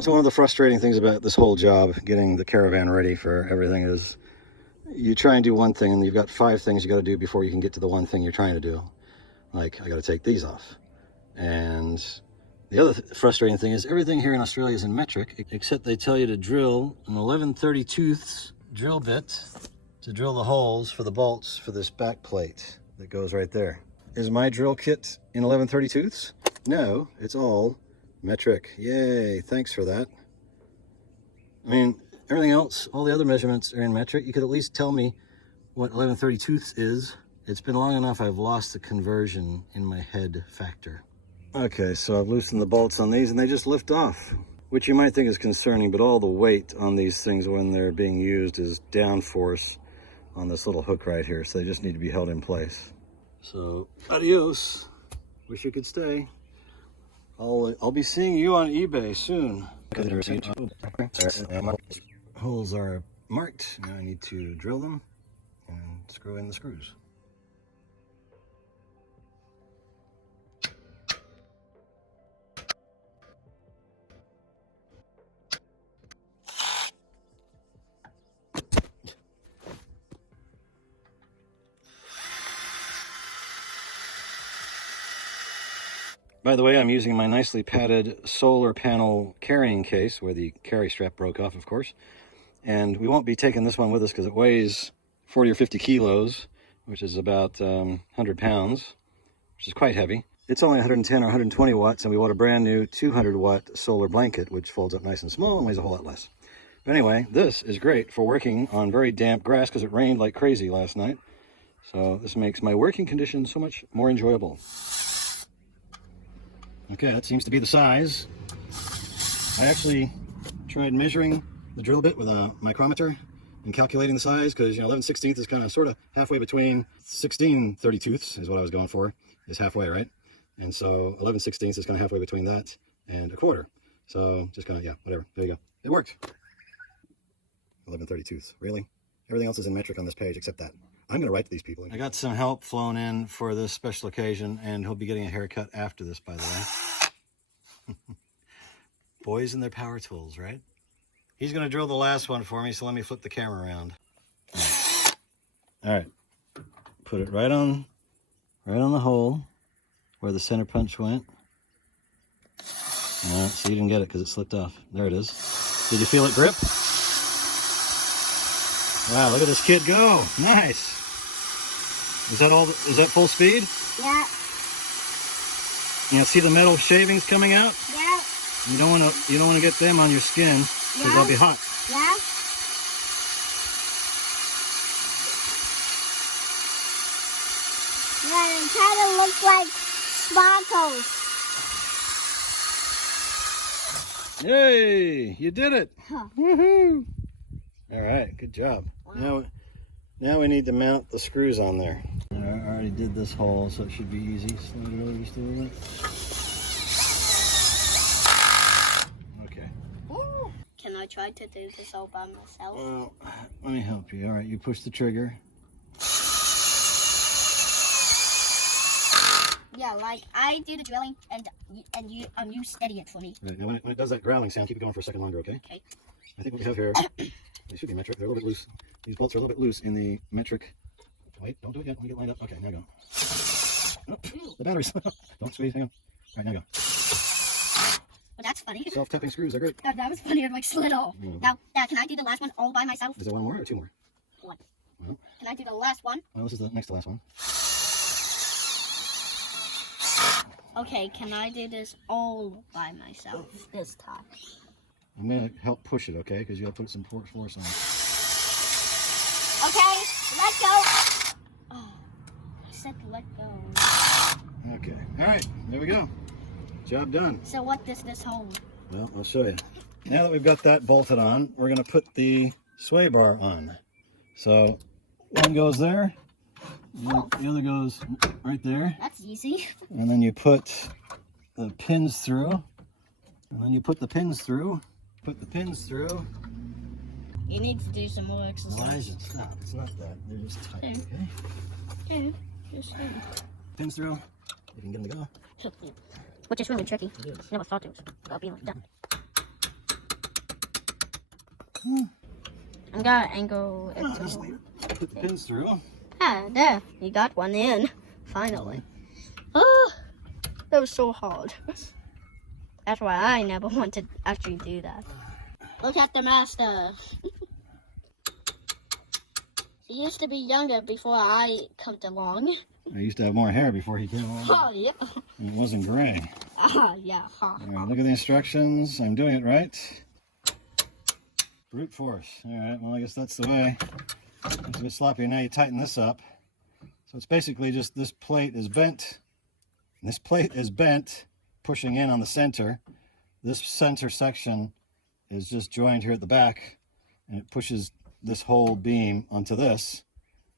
So one of the frustrating things about this whole job, getting the caravan ready for everything, is you try and do one thing and you've got 5 things you got to do before you can get to the one thing you're trying to do. Like, I got to take these off. And the other frustrating thing is everything here in Australia is in metric, except they tell you to drill an 11/32 drill bit to drill the holes for the bolts for this back plate that goes right there. Is my drill kit in 11/32? No, it's all metric. Yay, thanks for that. I mean, everything else, all the other measurements are in metric. You could at least tell me what 11/32 is. It's been long enough I've lost the conversion in my head factor. Okay, so I've loosened the bolts on these and they just lift off, which you might think is concerning, but all the weight on these things when they're being used is downforce on this little hook right here, so they just need to be held in place. So, adios. Wish you could stay. I'll be seeing you on eBay soon. Holes are marked. Now I need to drill them and screw in the screws. By the way, I'm using my nicely padded solar panel carrying case, where the carry strap broke off, of course. And we won't be taking this one with us because it weighs 40 or 50 kilos, which is about 100 pounds, which is quite heavy. It's only 110 or 120 watts, and we bought a brand new 200-watt solar blanket, which folds up nice and small and weighs a whole lot less. But anyway, this is great for working on very damp grass because it rained like crazy last night. So this makes my working conditions so much more enjoyable. Okay, that seems to be the size. I actually tried measuring the drill bit with a micrometer and calculating the size, because 11/16 is kind of sort of halfway between 16/32 is what I was going for, is halfway, right? And so 11/16 is kind of halfway between that and a quarter. So just kind of, yeah, whatever. There you go. It worked. 11/32. Really? Everything else is in metric on this page except that. I'm going to write to these people. I got some help flown in for this special occasion, and he'll be getting a haircut after this, by the way. Boys and their power tools, right? He's going to drill the last one for me, so let me flip the camera around. All right. Put it right on the hole where the center punch went. So you didn't get it because it slipped off. There it is. Did you feel it grip? Wow, look at this kid go. Nice. Is that all? Is that full speed? Yeah. See the metal shavings coming out? Yeah. You don't want to get them on your skin because they'll be hot. Yeah. Yeah, it kind of looks like sparkles. Yay! You did it! Huh. Woohoo! All right, good job. Wow. Now we need to mount the screws on there. I already did this hole, so it should be easy. Slide it over just a little bit. Okay. Ooh. Can I try to do this all by myself? Well, let me help you. All right, you push the trigger. Yeah, like I do the drilling, and you steady it for me. Right, now when it does that growling sound, keep it going for a second longer, okay? Okay. I think what we have here, they should be metric. They're a little bit loose. These bolts are a little bit loose in the metric. Wait, don't do it yet. Let me get lined up. Okay, now go. Oh, the batteries. Don't squeeze. Hang on. All right, now go. Well, that's funny. Self-tapping screws are great. That was funny. It like slid off. Now, can I do the last one all by myself? Is there one more or two more? One. Well, can I do the last one? Well, this is the next to last one. Okay, can I do this all by myself this time? I'm going to help push it, okay? Because you got to put some force on it. Okay, let go. Oh, I said let go. Okay, all right, there we go. Job done. So what does this hold? Well, I'll show you. Now that we've got that bolted on, we're going to put the sway bar on. So one goes there, the other goes right there. That's easy. And then you put the pins through, and then you put the pins through, You need to do some more exercise. Why is it stop? It's not that. They're just tight, okay? Okay, just Pins through. You can get them to go. which is really tricky. It is. Never thought it was gonna be like that. I'm gonna angle it. Just put the pins through. Ah, there. You got one in. Finally. Oh, that was so hard. That's why I never want to actually do that. Look at the master. He used to be younger before I come along. I used to have more hair before he came along. Oh, yeah. And it wasn't gray. Ah, yeah. Ha. All right, look at the instructions. I'm doing it right. Brute force. All right, well, I guess that's the way. It's a bit sloppy. Now you tighten this up. So it's basically just this plate is bent. This plate is bent, pushing in on the center. This center section is just joined here at the back, and it pushes this whole beam onto this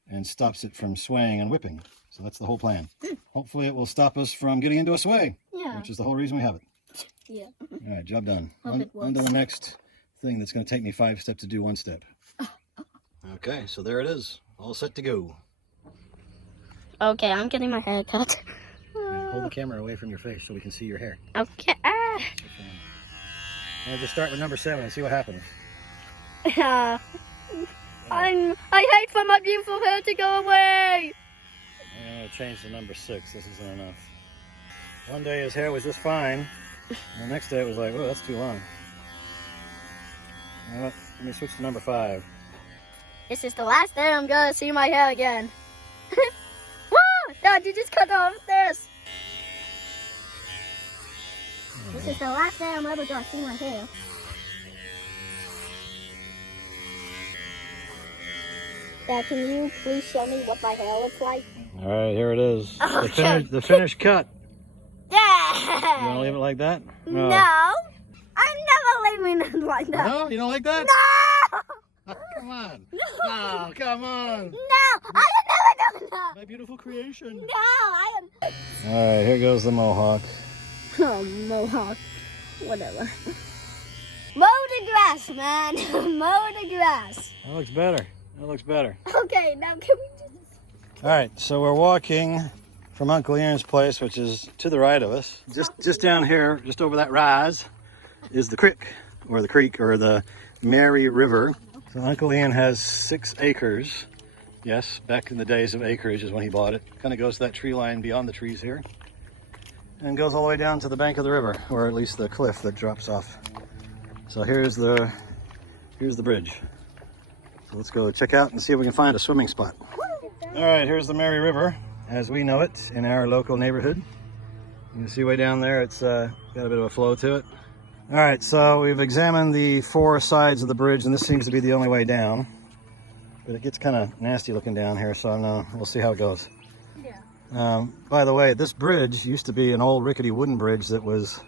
and stops it from swaying and whipping. So that's the whole plan. Hopefully it will stop us from getting into a sway, Yeah. which is the whole reason we have it. Yeah. All right, job done. Hope it On to works. the next thing that's going to take me 5 steps to do 1 step. Okay, so there it is. All set to go. Okay, I'm getting my hair cut. Hold the camera away from your face so we can see your hair. Okay. Ah. Now just start with number 7 and see what happens. I hate for my beautiful hair to go away. I'm going to change to number 6. This isn't enough. One day his hair was just fine. And the next day it was like, oh, that's too long. You know what? Let me switch to number 5. This is the last day I'm gonna see my hair again. Whoa! Dad, you just cut off this. This is the last day I'm ever gonna see my hair. Dad, can you please show me what my hair looks like? All right, here it is. Okay. The finished cut. You want to Dad! leave it like that? No! I'm never leaving it like that. No, you don't like that? No! Oh, come on. Oh, come on. No! I am never doing that! My beautiful creation. No, I am... All right, here goes the mohawk. Oh, mohawk. Whatever. Mow the grass, man. Mow the grass. That looks better. That looks better. Okay, now can we do this? All right, so we're walking from Uncle Ian's place, which is to the right of us. Just down here, just over that rise, is the creek, or the Mary River. So Uncle Ian has 6 acres. Yes, back in the days of acreage is when he bought it. Kind of goes to that tree line beyond the trees here, and goes all the way down to the bank of the river, or at least the cliff that drops off. So here's the bridge. So let's go check out and see if we can find a swimming spot. All right, here's the Mary River as we know it in our local neighborhood. You can see way down there, it's got a bit of a flow to it. All right, so we've examined the 4 sides of the bridge, and this seems to be the only way down. But it gets kind of nasty looking down here, so we'll see how it goes. Yeah. By the way, this bridge used to be an old rickety wooden bridge that was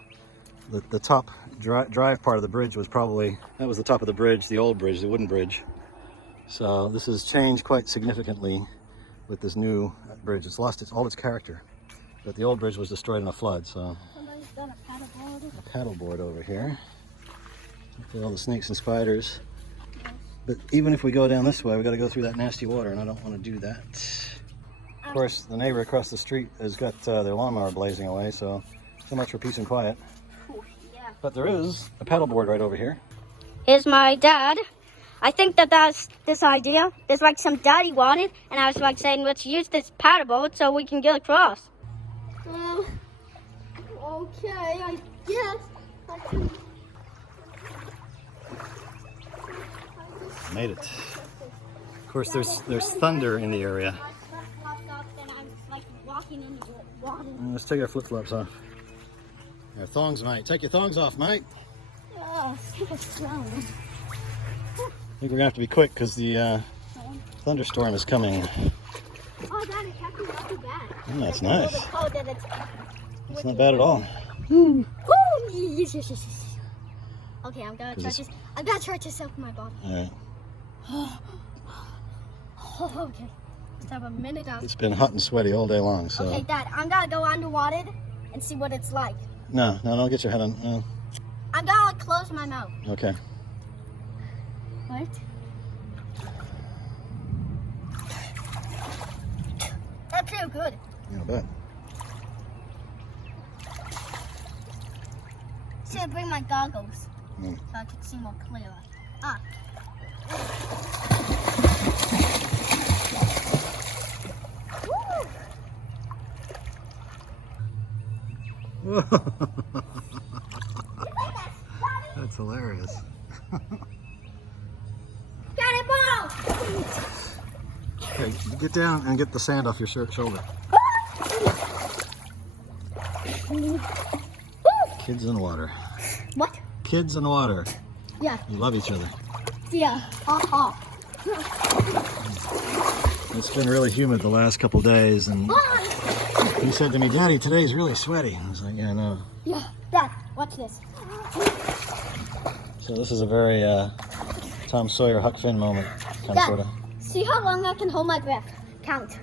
the top drive part of the bridge was probably, that was the top of the bridge, the old bridge, the wooden bridge. So this has changed quite significantly with this new bridge. It's lost all its character. But the old bridge was destroyed in a flood, so. Somebody's done a paddleboard. A paddleboard over here. Look at all the snakes and spiders. But even if we go down this way, we got to go through that nasty water, and I don't want to do that. Of course, the neighbor across the street has got their lawnmower blazing away, so much for peace and quiet. Yeah. But there is a paddleboard right over here. Here's my dad. I think that's this idea. There's like some daddy wanted, and I was like saying, let's use this paddleboard so we can get across. Okay, I guess. Made it. Of course, there's thunder in the area. Let's take our flip-flops off. Our thongs, mate. Take your thongs off, mate. Oh, so strong. I think we're gonna have to be quick because the thunderstorm is coming. Oh, Dad, it's actually not too bad. Oh, that's nice. Oh, that it's... It's not bad at all. Ooh, yes. Okay, I'm gonna 'Cause try it's- to. I'm gonna try to soak my body. All right. Oh, okay. Let's have a minute out. It's been hot and sweaty all day long, so. Okay, Dad, I'm gonna go underwater and see what it's like. No, don't get your head on. No. I'm gonna close my mouth. Okay. Right? That feels good. Yeah, I bet. See, I bring my goggles Mm. so I can see more clearly. Ah. Woo! That's hilarious. Got it, ball! Okay, get down and get the sand off your shoulder. Kids in water. What? Kids in water. Yeah. You love each other. Yeah. Ha It's been really humid the last couple days, and ha. he said to me, "Daddy, today's really sweaty." I was like, "Yeah, I know." Yeah. Dad, watch this. So this is a very Tom Sawyer, Huck Finn moment, kind of Dad, sort of. see how long I can hold my breath. Count.